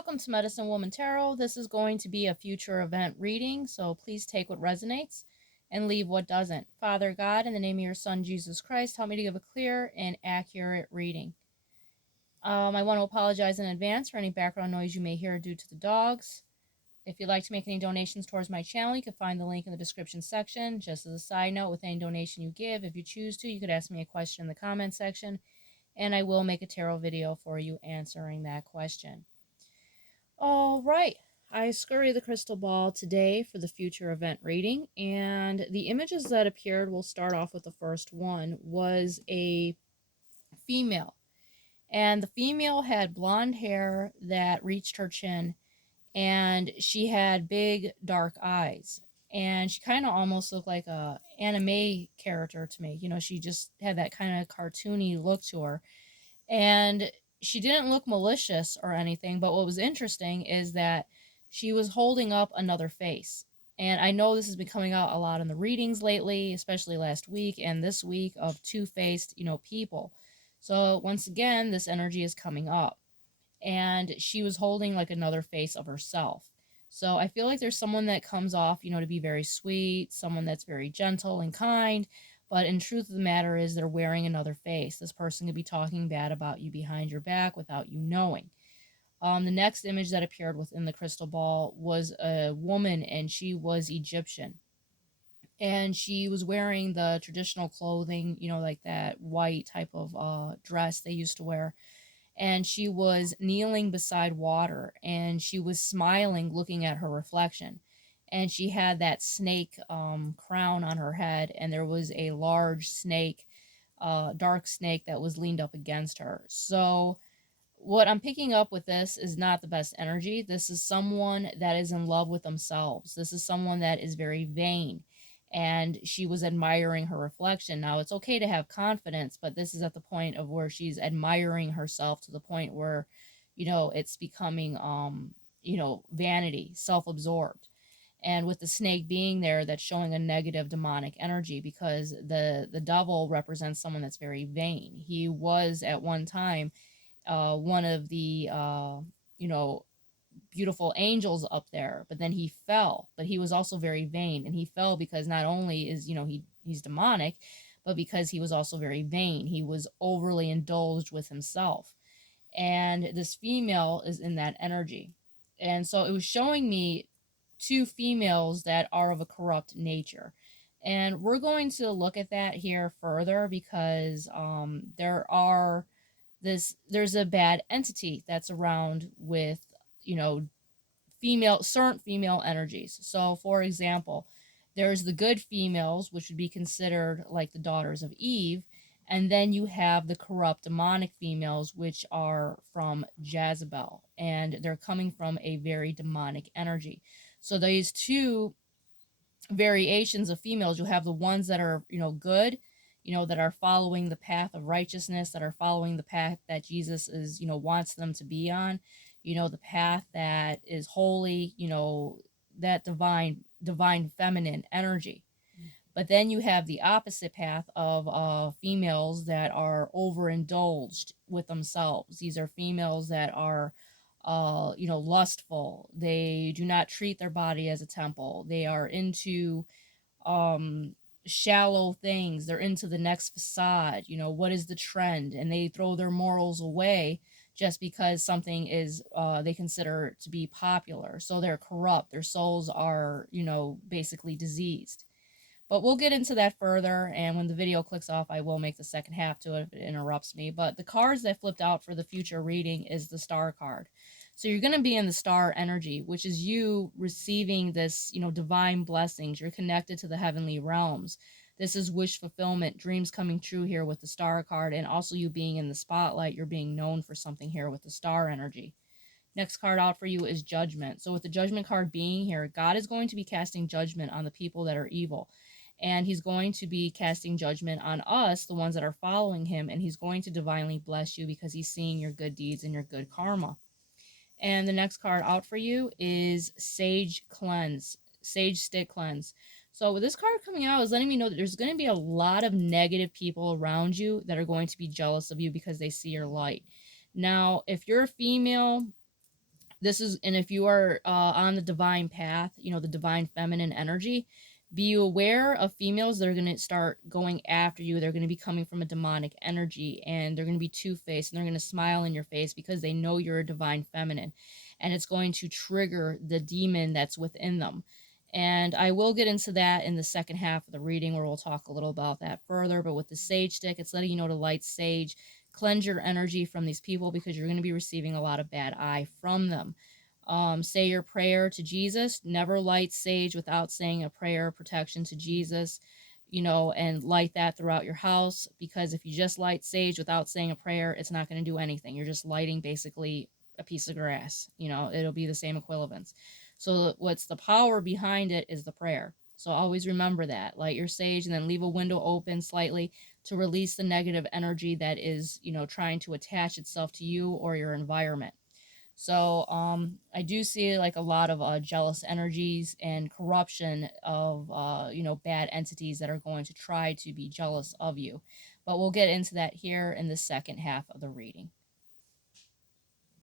Welcome to Medicine Woman Tarot. This is going to be a future event reading, so please take what resonates and leave what doesn't. Father God, in the name of your Son, Jesus Christ, help me to give a clear and accurate reading. I want to apologize in advance for any background noise you may hear due to the dogs. If you'd like to make any donations towards my channel, you can find the link in the description section. Just as a side note, with any donation you give, if you choose to, you could ask me a question in the comment section, and I will make a tarot video for you answering that question. All right, I scurry the crystal ball today for the future event reading, and the images that appeared, we'll start off with the first one, was a female. And the female had blonde hair that reached her chin, and she had big dark eyes. And she kind of almost looked like a anime character to me. You know, she just had that kind of cartoony look to her. And she didn't look malicious or anything, but what was interesting is that she was holding up another face. And I know this has been coming out a lot in the readings lately, especially last week and this week, of two-faced, people. So once again, this energy is coming up. And she was holding like another face of herself. So I feel like there's someone that comes off, to be very sweet, someone that's very gentle and kind, but in truth of the matter is they're wearing another face. This person could be talking bad about you behind your back without you knowing. The next image that appeared within the crystal ball was a woman, and she was Egyptian. And she was wearing the traditional clothing, like that white type of dress they used to wear. And she was kneeling beside water, and she was smiling, looking at her reflection. And she had that snake crown on her head, and there was a large snake, dark snake, that was leaned up against her. So what I'm picking up with this is not the best energy. This is someone that is in love with themselves. This is someone that is very vain, and she was admiring her reflection. Now, it's okay to have confidence, but this is at the point of where she's admiring herself to the point where, it's becoming, vanity, self-absorbed. And with the snake being there, that's showing a negative demonic energy, because the devil represents someone that's very vain. He was at one time one of the beautiful angels up there, but then he fell. But he was also very vain, and he fell because not only is he's demonic, but because he was also very vain. He was overly indulged with himself, and this female is in that energy. And so it was showing me two females that are of a corrupt nature. And we're going to look at that here further, because there's a bad entity that's around with, certain female energies. So for example, there's the good females, which would be considered like the daughters of Eve, and then you have the corrupt demonic females, which are from Jezebel, and they're coming from a very demonic energy. So these two variations of females, you have the ones that are, good, that are following the path of righteousness, that are following the path that Jesus is, wants them to be on, the path that is holy, that divine feminine energy. But then you have the opposite path of females that are overindulged with themselves. These are females that are lustful. They do not treat their body as a temple. They are into shallow things. They're into the next facade. What is the trend? And they throw their morals away just because something is they consider to be popular. So they're corrupt. Their souls are, basically diseased. But we'll get into that further, and when the video clicks off, I will make the second half to it if it interrupts me. But the cards that flipped out for the future reading is the Star card. So you're going to be in the Star energy, which is you receiving this, divine blessings. You're connected to the heavenly realms. This is wish fulfillment, dreams coming true here with the Star card, and also you being in the spotlight. You're being known for something here with the Star energy. Next card out for you is Judgment. So with the Judgment card being here, God is going to be casting judgment on the people that are evil. And he's going to be casting judgment on us, the ones that are following him, and he's going to divinely bless you because he's seeing your good deeds and your good karma. And the next card out for you is Sage Cleanse, Sage Stick Cleanse. So with this card coming out is letting me know that there's going to be a lot of negative people around you that are going to be jealous of you because they see your light. Now, if you're a female, And if you are on the divine path, the divine feminine energy, be aware of females that are going to start going after you. They're going to be coming from a demonic energy, and they're going to be two-faced, and they're going to smile in your face because they know you're a divine feminine, and it's going to trigger the demon that's within them. And I will get into that in the second half of the reading, where we'll talk a little about that further. But with the sage stick, it's letting you know to light sage, cleanse your energy from these people, because you're going to be receiving a lot of bad eye from them. Say your prayer to Jesus. Never light sage without saying a prayer of protection to Jesus, and light that throughout your house, because if you just light sage without saying a prayer, it's not going to do anything. You're just lighting basically a piece of grass. It'll be the same equivalence. So what's the power behind it is the prayer. So always remember that. Light your sage and then leave a window open slightly to release the negative energy that is, trying to attach itself to you or your environment. So I do see like a lot of jealous energies and corruption of bad entities that are going to try to be jealous of you. But we'll get into that here in the second half of the reading.